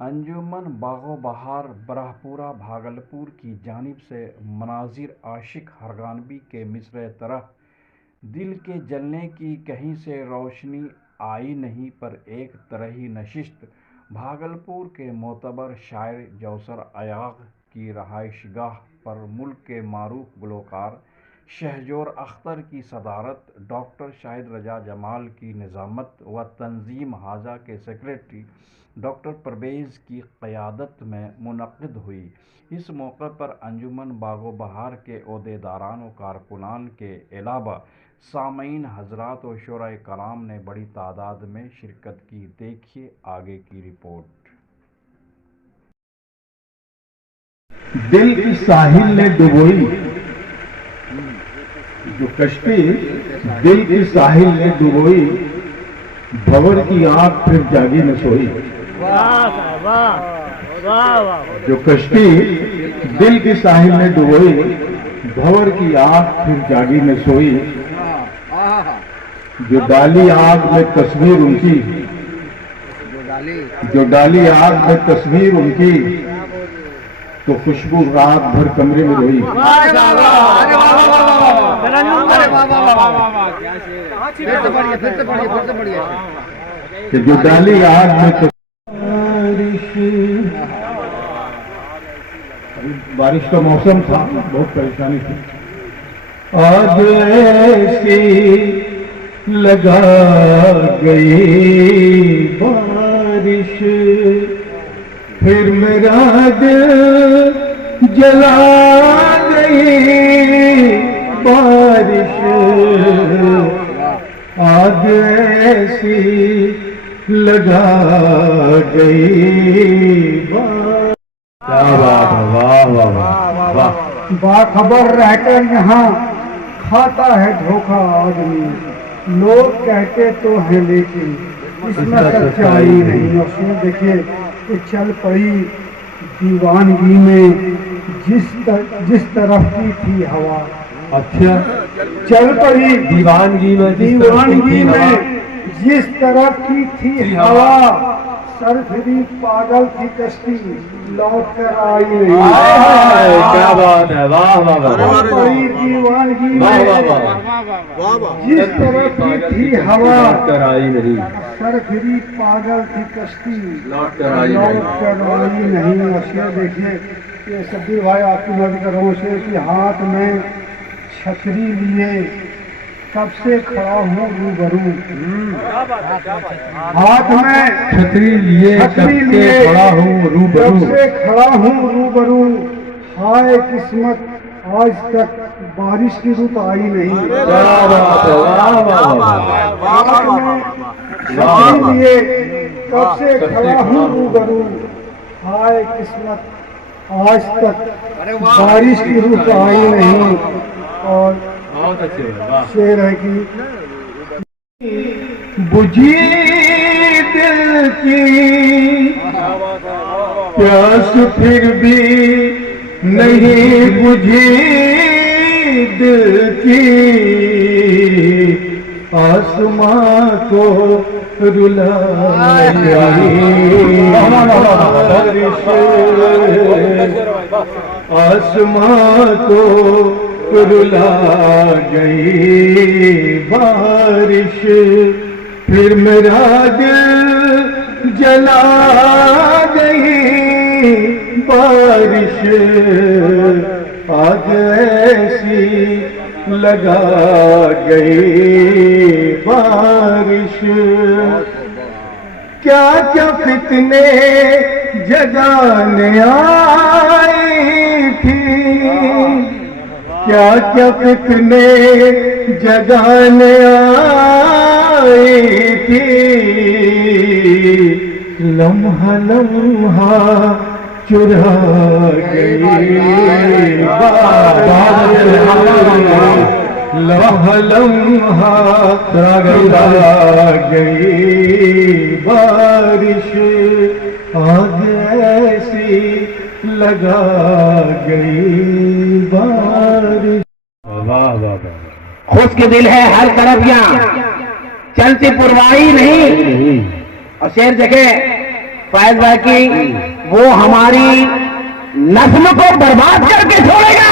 अंजुमन बागो बहार ब्रह्मपुरा भागलपुर की जानिब से मनाजिर आशिक हरगानवी के मिसरे तरह दिल के जलने की कहीं से रोशनी आई नहीं, पर एक तरही नशिस्त भागलपुर के मोतबर शायर जौसर अयाग की रहायशगाह पर मुल्क के मारूफ गुलकार शहजोर अख्तर की सदारत, डॉक्टर शाहिद रजा जमाल की निज़ामत व तंजीम हाजा के सेक्रेटरी डॉक्टर परवेज़ की क़यादत में मुनक़्क़िद हुई। इस मौके पर अंजुमन बागो बहार के ओहदेदारान व कारकुनान के अलावा सामीन हज़रात व शुराए कराम ने बड़ी तादाद में शिरकत की। देखिए आगे की रिपोर्ट। दिल की साहिल ने डुबोई, जो कश्ती दिल की साहिल ने डुबोई, भंवर की आंख फिर जागी न सोई। जो कश्ती दिल की साहिल ने डुबोई, भंवर की आंख फिर जागी न सोई। जो डाली आग में तस्वीर उनकी, जो डाली आग में तस्वीर उनकी, तो खुशबू रात भर कमरे में रोई। कि जो डाली आग में बारिश का मौसम था, बहुत परेशानी थी। आज ऐसी लगा गई बारिश, फिर मेरा दिल जला गई बारिश। आग ऐसी लगा गई बारिश। क्या बात है, वाह वाह वाह वाह। बाखबर रहकर यहाँ खाता है धोखा आदमी, लोग कहते तो हैं लेकिन इसमें सच्चाई नहीं। और फिर देखिए कि चल पड़ी दीवानगी में जिस तरफ की थी हवा। अच्छा, चल पड़ी दीवानगी में जिस तरफ की थी हवा, सरफरी पागल की कश्ती लौट कर आई नहीं। क्या बात है, वाह वाह वाह। बड़ी दीवानगी में जिस तरफ की थी हवा, कर आई नहीं, सरफरी पागल की कश्ती लौट कर आई नहीं। और शेर देखिए कि सब्बीर भाई आपकी मदद कर रहा हूँ। शेर की हाथ में छतरी लिए कब से खड़ा हूँ रूबरू, हाथ में छतरी लिए खड़ा हूँ रूबरू, कब से खड़ा हूँ रूबरू। हाय किस्मत आज तक बारिश की रुत आई नहीं। हाथ में छतरी लिए कब से खड़ा हूँ रूबरू, हाय किस्मत आज तक बारिश की रुत आई नहीं। और बहुत अच्छे, शेर है कि बुझी दिल की प्यास फिर भी नहीं बुझी दिल की, आसमां को रुलाई बारिश, आसमां को रुला गई बारिश। फिर मेरा दिल जला गई बारिश। आग ऐसी लगा गई बारिश। क्या क्या फितने जगाने आई थी, क्या क्या फितने जगाने आई थी। लम्हा लम्हा चुरा गई लम्हा लम्हा चुरा गई बारिश। आग ऐसी लगा गई बारिश। वाह वाह वाह। खुश्क दिल है हर तरफ यहाँ, चलती पुरवाई नहीं। और शेर देखे फैज भाई की वो हमारी नस्ल को बर्बाद करके छोड़ेगा।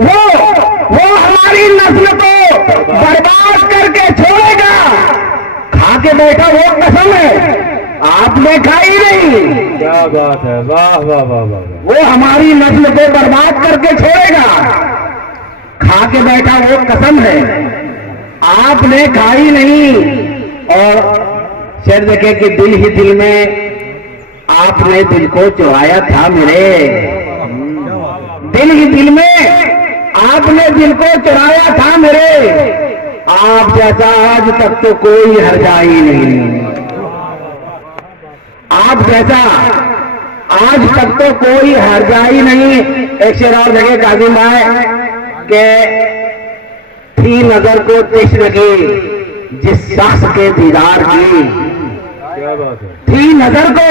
वो हमारी नस्ल को बर्बाद करके छोड़ेगा। खा के बैठा वो कसम है, आपने खाई नहीं। क्या बात है, वाह वाह वाह वाह। वो हमारी नस्ल को बर्बाद करके छोड़ेगा। खा के बैठा वो कसम है, आपने खाई नहीं। और शेर देखे कि दिल ही दिल में आपने दिल को चुराया था मेरे। दिल ही दिल में आपने दिल को चुराया था मेरे। आप जैसा आज तक तो कोई हरजाई नहीं। आप जैसा आज तक तो कोई हरजाई नहीं। एक शेर और जगह काजिम भाई के थी नजर को तिश लगी जिस शख्स के दीदार की। क्या बात है। थी नजर को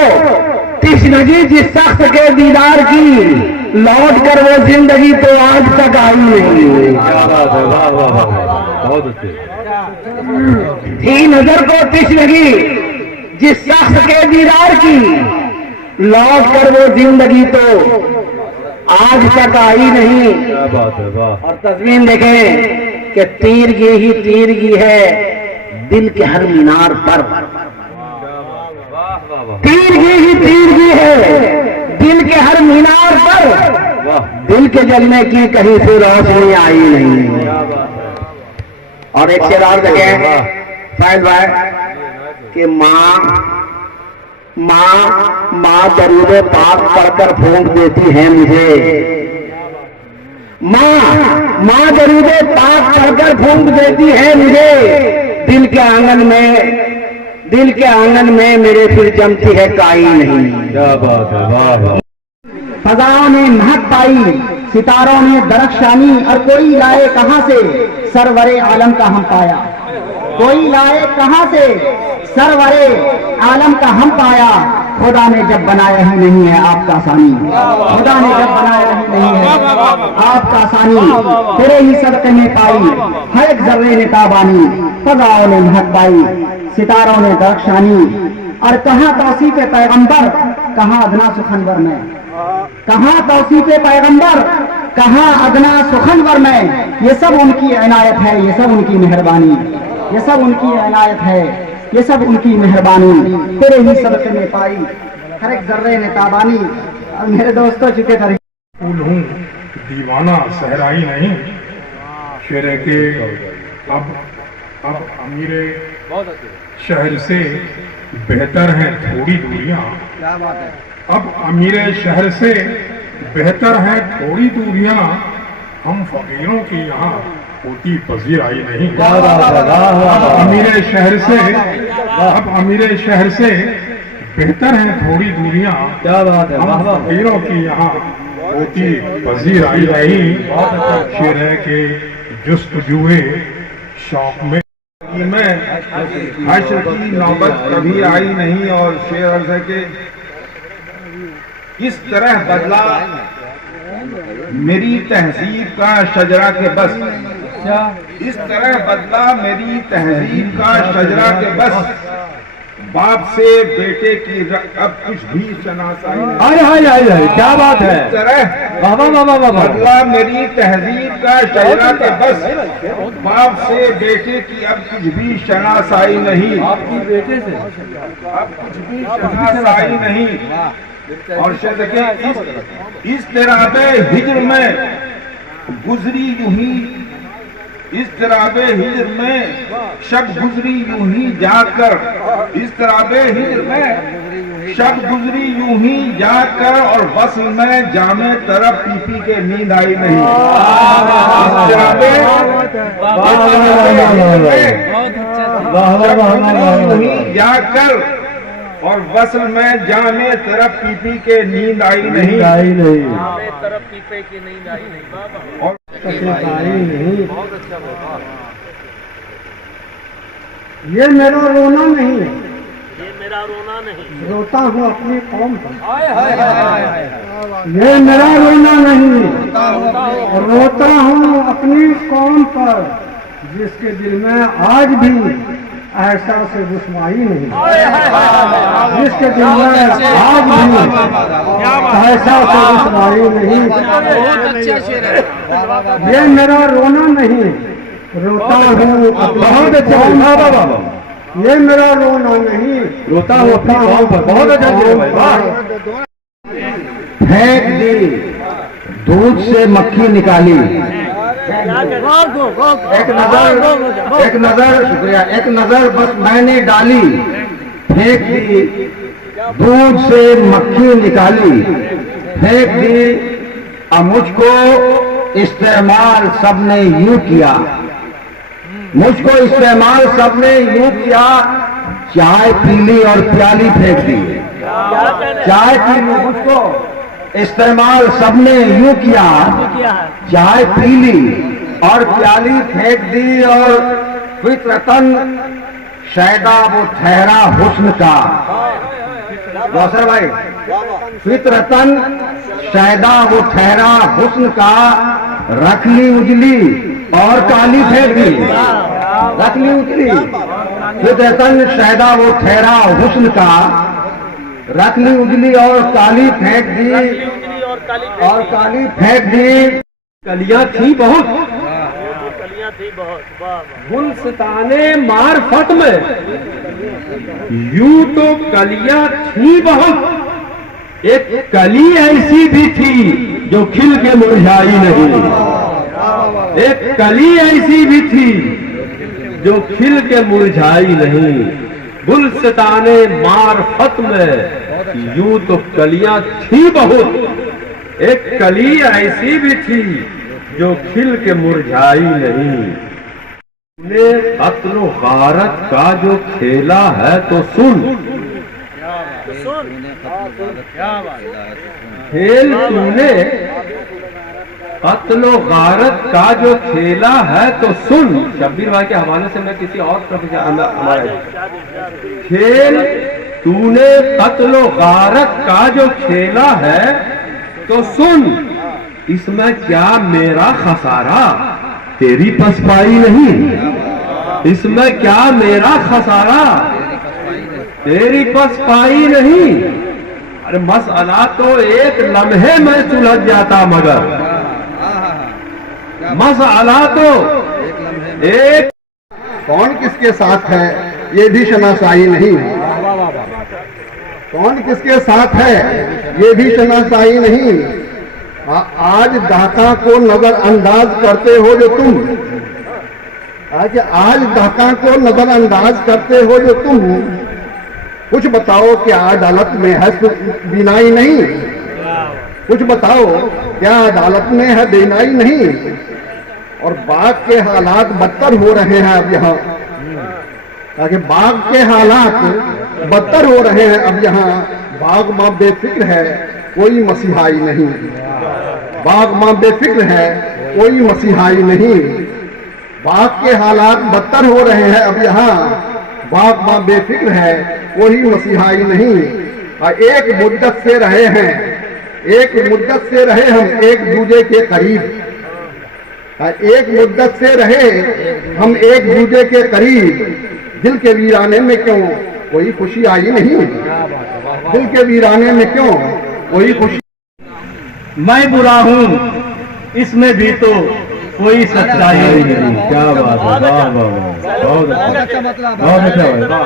तिश लगी जिस शख्स के दीदार की, लौट कर वो जिंदगी तो आज तक आई नहीं। क्या बात है, वाह वाह वाह, बहुत अच्छे। थी नजर को तिश लगी जिस शख्स के दीदार की, लौट कर वो जिंदगी तो आज तक आई नहीं। क्या बात है, वाह। और तस्वीर देखें कि तीरगी ही तीरगी है दिल के हर मीनार पर। तीरगी ही तीरगी है दिल के हर मीनार पर। दिल के जलने की कहीं से रोशनी आई नहीं। और एक शेर और जगह फैज भाई कि माँ दरूद पाक पढ़कर फूंक देती है मुझे। माँ दरूद पाक पढ़कर फूंक देती है मुझे। दिल के आंगन में मेरे फिर जमती है काई नहीं। क्या बात है, वाह वाह। फजाओं ने महक पाई, सितारों ने दरख्शानी, और कोई लाए कहां से सरवरे आलम का हम पाया। कोई लाए कहां से सरवरे आलम का हम पाया। खुदा ने जब बनाया ही नहीं है आपका सानी। खुदा ने जब बनाया ही नहीं है आपका सानी। तेरे ही सदक़े में पाई हर एक जर्रे ने ताबानी। फजाओं ने महक पाई, सितारों ने दरख्शानी, और कहाँ तौसीफ़ पैगंबर, कहाँ अदना सुखनवर में। कहाँ तौसीफ़ पैगंबर, कहाँ अदना सुखनवर में। ये सब उनकी इनायत है, ये सब उनकी मेहरबानी। ये सब उनकी इनायत है, ये सब उनकी मेहरबानी। तेरे ही सदक़े में पाई हर एक जर्रे ने ताबानी। और मेरे दोस्तों चुके थे फूल हूँ दीवाना सहराई नहीं। शेर है कि अब अमीरे शहर से बेहतर हैं थोड़ी दूरियां। क्या बात है। अब अमीरे शहर से बेहतर हैं थोड़ी दूरियां। हम फकीरों की यहाँ होती पजीराई नहीं। अब अमीरे शहर से बेहतर हैं थोड़ी दूरियां। क्या बात है। हम फकीरों की यहाँ होती पजीराई नहीं। शेर है कि जुस्तजुए शौक में हश्र की नौबत कभी आई नहीं। और शेर अर्ज़ है कि इस तरह बदला मेरी तहजीब का शजरा के बस। इस तरह बदला मेरी तहजीब का शजरा के बस। बाप से बेटे की अब कुछ भी शनासाई नहीं। क्या बात है। इस तरह बदला मेरी तहजीब का शजरा के बस। बाप से बेटे की अब कुछ भी शनासाई नहीं। आपकी बेटे से अब कुछ भी शनासाई नहीं। और शायद देखें इस तेराबे हिज्र में गुजरी यूं ही, इस तराबे हिज्र में शब गुजरी यूं ही जाकर। इस तराबे हिज्र में शब गुजरी यूं ही जाकर। और बस में जामे तरफ पीपी के नींद आई नहीं। इस तराबे यूं ही जाकर और वसल में जामे तरफ पीपी के नींद आई नहीं। तरफ पीपे की नींद आई नहीं बाबा। और बहुत अच्छा बाबा। ये मेरा रोना नहीं है, ये मेरा रोना नहीं। रोता हूँ अपनी कौम पर। हाय हाय हाय। ये मेरा रोना नहीं, रोता हूँ अपनी कौम पर, जिसके दिल में आज भी ऐसा से रुसवाई नहीं। जिस के दिल में आज भी ऐसा कोई सुनाई नहीं। ये मेरा रोना नहीं, रोता हूँ बहुत अच्छा। ये मेरा रोना नहीं, रोता होता हूँ बहुत अच्छा। फेंक दी दूध से मक्खी निकाली, एक नजर शुक्रिया, एक नजर बस मैंने डाली, फेंक दी दूध से मक्खी निकाली, फेंक दी। अब मुझको इस्तेमाल सबने यूं किया, मुझको इस्तेमाल सबने यूं किया, चाय पी ली और प्याली फेंक दी। चाय पी ली, मुझको इस्तेमाल सबने यूं किया, चाय पी ली और प्याली फेंक दी। और फितरतन शायदा वो ठहरा हुस्न का, गौसर भाई, फितरतन शायदा वो ठहरा हुस्न का, रख ली उजली और काली फेंक दी। रख ली उजली, फितरतन शायदा वो ठहरा हुस्न का, रख ली उजली और काली फेंक दी। और काली फेंक दी। कलियां थी बहुत, कलियां थी बहुत। गुलस्ताने मार्फत में यूं तो कलियां थी बहुत, एक कली ऐसी भी थी जो खिल के मुरझाई नहीं। एक कली ऐसी भी थी जो खिल के मुरझाई नहीं। गुलस्ताने मार्फत में यूं तो कलियां थी बहुत, एक कली ऐसी भी थी जो खिल के मुरझाई नहीं। तूने कत्ल गारत का जो खेला है तो सुन, खेल तूने कत्ल गारत का जो खेला है तो सुन। शब्बीर भाई के हवाले से मैं किसी और खेल तूने कत्ल गारत का जो खेला है तो सुन, इसमें क्या मेरा खसारा तेरी पसपाई नहीं। इसमें क्या मेरा खसारा तेरी पसपाई नहीं। अरे मसला तो एक लम्हे में सुलझ जाता, मगर मसला तो एक कौन किसके साथ है ये भी शनासाई नहीं है। कौन किसके साथ है ये भी शनासाई नहीं। आज दाता को नजरअंदाज करते हो जो तुम, आज दाता को नजरअंदाज करते हो जो तुम, कुछ बताओ क्या अदालत में है बिनाई नहीं। कुछ बताओ क्या अदालत में है बेनाई नहीं। और बाघ के हालात बदतर हो रहे हैं अब यहाँ, ताकि बाघ के हालात बदतर हो रहे हैं अब यहाँ। बाघ मां बेफिक्र है कोई मसीहाई नहीं। बाघ मां बेफिक्र है कोई मसीहाई नहीं। बाघ के हालात बदतर हो रहे हैं अब यहाँ। बाघ मां बेफिक्र है कोई मसीहाई नहीं। एक मुद्दत से रहे हैं, एक मुद्दत से रहे हम एक दूजे के करीब। एक मुद्दत से रहे हम एक दूजे के करीब। दिल के वीराने में क्यों कोई खुशी आई नहीं। दिल के वीराने में क्यों कोई खुशी। मैं बुरा हूँ इसमें भी तो कोई सच्चाई नहीं। क्या बात है, वाह वाह, बहुत अच्छा,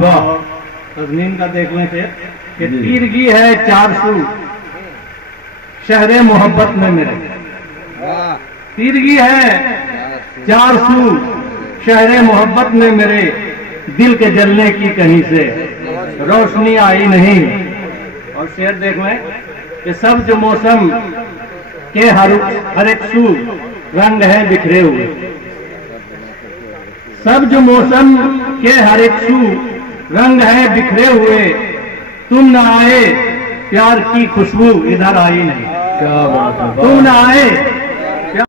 वाह। तस्नीम का देखने से कि तीरगी है 400 शहरे मोहब्बत में मेरे। तीरगी है 400 शहरे मोहब्बत में मेरे, दिल के जलने की कहीं से रोशनी आई नहीं। और शेर देख में कि सब जो मौसम के हर एक सू रंग है बिखरे हुए। सब जो मौसम के हर एक सू रंग है बिखरे हुए। तुम न आए प्यार की खुशबू इधर आई नहीं। क्या बात है, तुम न आए